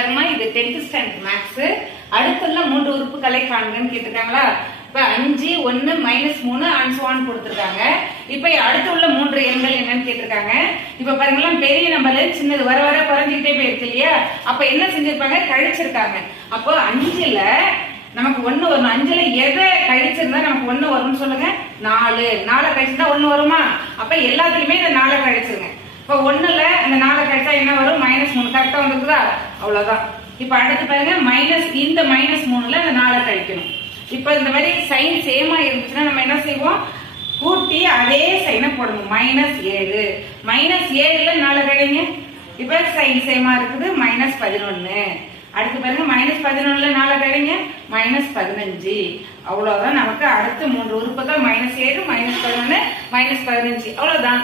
பாருமா இது 10th standard maths. அடுத்துள்ள 3 உறுப்புகளை காண்கன்னு கேட்டிருக்காங்களா. இப்ப 5 1 -3 and so on கொடுத்திருக்காங்க. இப்ப அடுத்து உள்ள 3 எண்கள் என்னன்னு கேட்டிருக்காங்க. இப்ப பாருங்களா பெரிய நம்பர்ல சின்னது வர வர குறைஞ்சிக்கிட்டே போயிருக்கு இல்லையா. அப்ப என்ன செஞ்சிருப்பாங்க, கழிச்சிருக்காங்க. அப்போ 5ல நமக்கு 1 வரும். 5ல எதை கழிச்சிருந்தா நமக்கு 1 வரும்னு சொல்லுங்க. 4 கழிச்சிருந்தா 1 வருமா. அப்ப எல்லாத்துலயுமே இந்த 4 கழிச்சிருங்க. இப்ப 1ல இந்த 4 கழிச்சா என்ன வரும், -3. கரெக்டா வந்துருக்குதா, அவ்வளவுதான். இப்ப அடுத்து பாருங்க இந்த -3ல இந்த 4 கழிக்கணும். இப்ப இந்த மாதிரி சைன் சேமா இருந்துச்சுன்னா நம்ம என்ன செய்வோம், கூட்டி அதே சைனை போடணும். -7 -7ல 4 கழிங்க. இப்ப சைன் சேமா இருக்குது -11. அடுத்து பாருங்க -11ல 4 கழிங்க -15. அவ்வளவுதான். நமக்கு அடுத்து 3 உறுப்புகள் -7 -11 -15 அவ்வளவுதான்.